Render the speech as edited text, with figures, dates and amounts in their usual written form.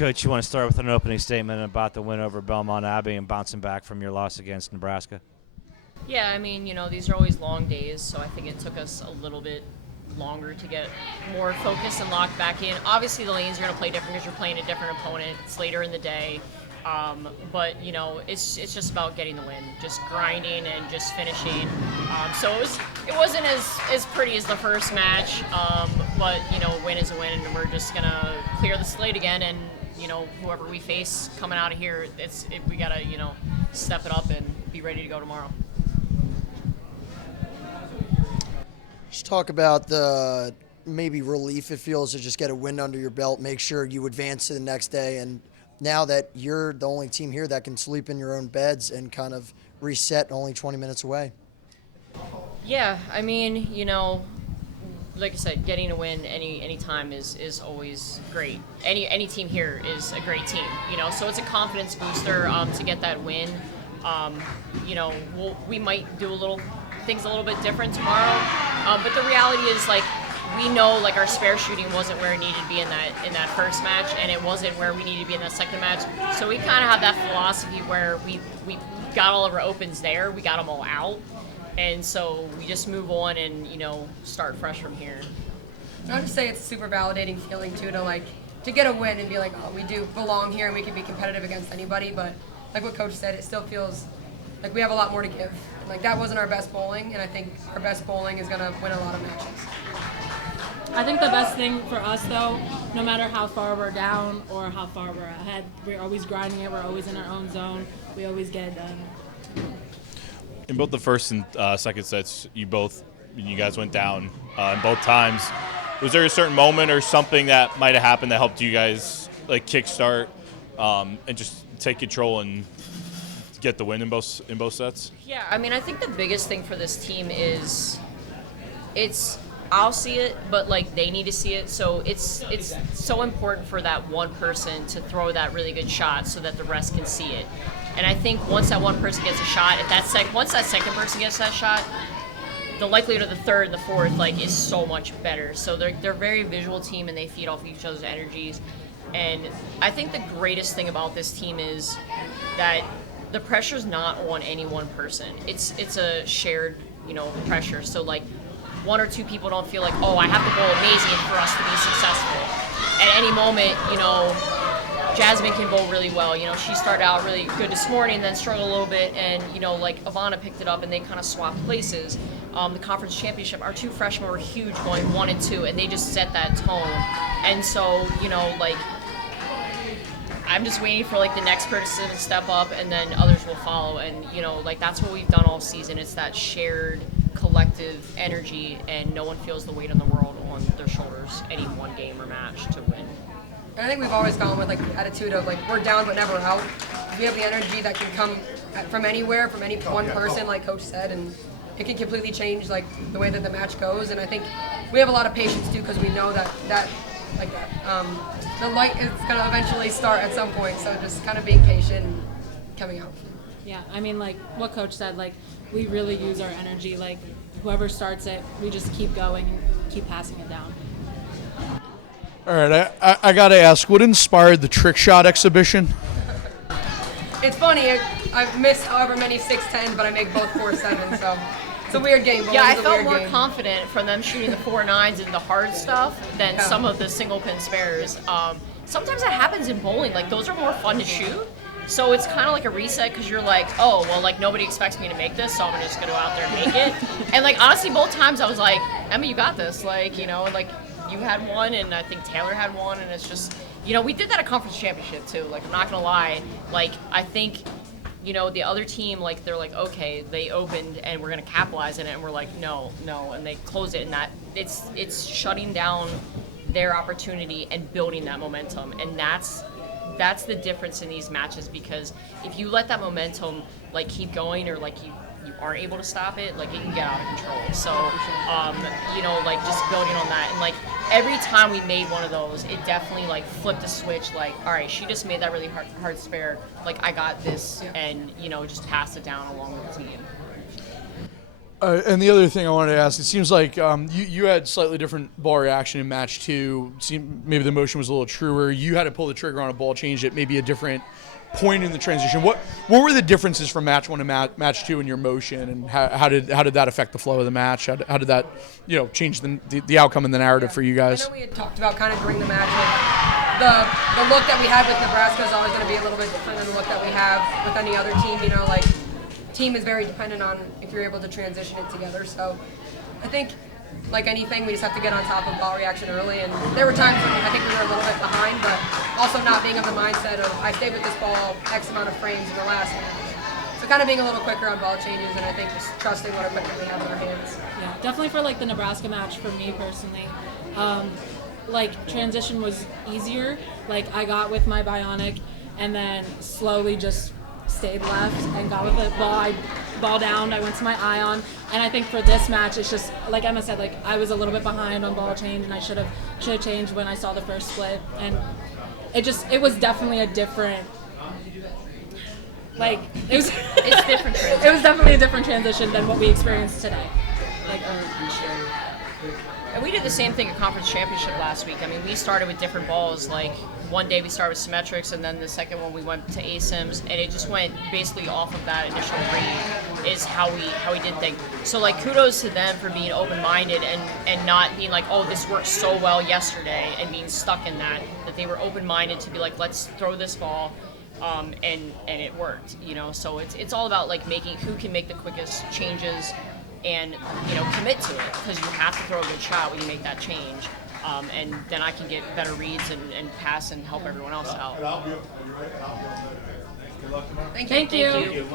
Coach, you want to start with an opening statement about the win over Belmont Abbey and bouncing back from your loss against Nebraska? Yeah, I mean, these are always long days, so I think it took us a little bit longer to get more focused and locked back in. Obviously, the lanes are going to play different because you're playing a different opponent. It's later in the day. But, it's just about getting the win, just grinding and just finishing. So it wasn't as pretty as the first match, but, a win is a win, and we're just going to clear the slate again. And, whoever we face coming out of here, we got to, step it up and be ready to go tomorrow. Just talk about the maybe relief it feels to just get a win under your belt, make sure you advance to the next day, and now that you're the only team here that can sleep in your own beds and kind of reset only 20 minutes away. Yeah, I mean, like I said, getting a win any time is always great. Any team here is a great team, so it's a confidence booster to get that win. We might do things a little bit different tomorrow, but the reality is, we know our spare shooting wasn't where it needed to be in that first match, and it wasn't where we needed to be in that second match. So we kind of have that philosophy where we got all of our opens there, we got them all out, and so we just move on and start fresh from here. I would just say it's a super validating feeling too to get a win and be like, oh, we do belong here and we can be competitive against anybody. But like what Coach said, it still feels like we have a lot more to give. That wasn't our best bowling, and I think our best bowling is going to win a lot of matches. I think the best thing for us, though, no matter how far we're down or how far we're ahead, we're always grinding it. We're always in our own zone. We always get it done. In both the first and second sets, you guys went down in both times. Was there a certain moment or something that might have happened that helped you guys kickstart and just take control and get the win in both sets? Yeah, I mean, I think the biggest thing for this team is I'll see it, but they need to see it. So it's so important for that one person to throw that really good shot so that the rest can see it. And I think once that one person gets a shot, once that second person gets that shot, the likelihood of the third and the fourth is so much better. So they're a very visual team, and they feed off each other's energies. And I think the greatest thing about this team is that the pressure's not on any one person. It's a shared, pressure. So one or two people don't feel oh, I have to bowl amazing for us to be successful. At any moment, Jasmine can bowl really well. She started out really good this morning, then struggled a little bit, and Ivana picked it up, and they kind of swapped places. The conference championship, our two freshmen were huge, going 1 and 2, and they just set that tone. And so, I'm just waiting for the next person to step up, and then others will follow. And that's what we've done all season. It's that shared collective energy, and no one feels the weight of the world on their shoulders any one game or match to win. And I think we've always gone with the attitude of we're down but never out. We have the energy that can come from anywhere, from any one person, like Coach said, and it can completely change the way that the match goes. And I think we have a lot of patience too, because we know that the light is going to eventually start at some point. So just kind of being patient and coming out. Yeah, I mean, what Coach said, we really use our energy. Whoever starts it, we just keep going and keep passing it down. All right, I got to ask, what inspired the trick shot exhibition? It's funny, I've missed however many 6-10, but I make both 4-7, so it's a weird game. Yeah, I felt more confident from them shooting the 4-9s and the hard stuff than some of the single pin spares. Sometimes that happens in bowling. those are more fun to shoot. So it's kind of like a reset, because you're oh, well, nobody expects me to make this, so I'm just going to go out there and make it. And honestly, both times I was Emma, you got this. You had one, and I think Taylor had one, and it's just, we did that at conference championship too. I'm not gonna lie. I think, the other team, they're okay, they opened and we're gonna capitalize on it, and we're no, and they close it, and that it's shutting down their opportunity and building that momentum, and that's the difference in these matches, because if you let that momentum keep going, or you aren't able to stop it, it can get out of control. So, just building on that. And, every time we made one of those, it definitely, flipped a switch. All right, she just made that really hard spare. I got this, and, just passed it down along with the team. And the other thing I wanted to ask, it seems like you had slightly different ball reaction in match 2. Maybe the motion was a little truer. You had to pull the trigger on a ball change at maybe a different point in the transition. What were the differences from match 1 to match 2 in your motion, and how did that affect the flow of the match? How did that change the outcome and the narrative for you guys? I know we had talked about kind of during the match, like the look that we had with Nebraska is always going to be a little bit different than the look that we have with any other team. Like team is very dependent on if you're able to transition it together. So I think, like anything, we just have to get on top of ball reaction early. And there were times when I think we were a little bit behind, but also not being of the mindset of I stayed with this ball X amount of frames in the last match. So kind of being a little quicker on ball changes, and I think just trusting what equipment we have in our hands. Yeah, definitely for like the Nebraska match for me personally. Like transition was easier. Like I got with my bionic and then slowly just stayed left and got with it. Ball down, I went to my ion, and I think for this match it's just like Emma said, like I was a little bit behind on ball change, and I should have changed when I saw the first split, and it was definitely a different, like it's different transition. It was definitely a different transition than what we experienced today. Like And we did the same thing at conference championship last week. I mean, we started with different balls. Like one day we started with symmetrics, and then the second one we went to ASIMs, and it just went basically off of that initial read is how we did things. So like kudos to them for being open-minded and not being like, oh, this worked so well yesterday, and being stuck in that they were open-minded to be like, let's throw this ball. And it worked, So it's all about like making who can make the quickest changes and commit to it, because you have to throw a good shot when you make that change, and then I can get better reads and pass and help everyone else out. Thank you. Thank you.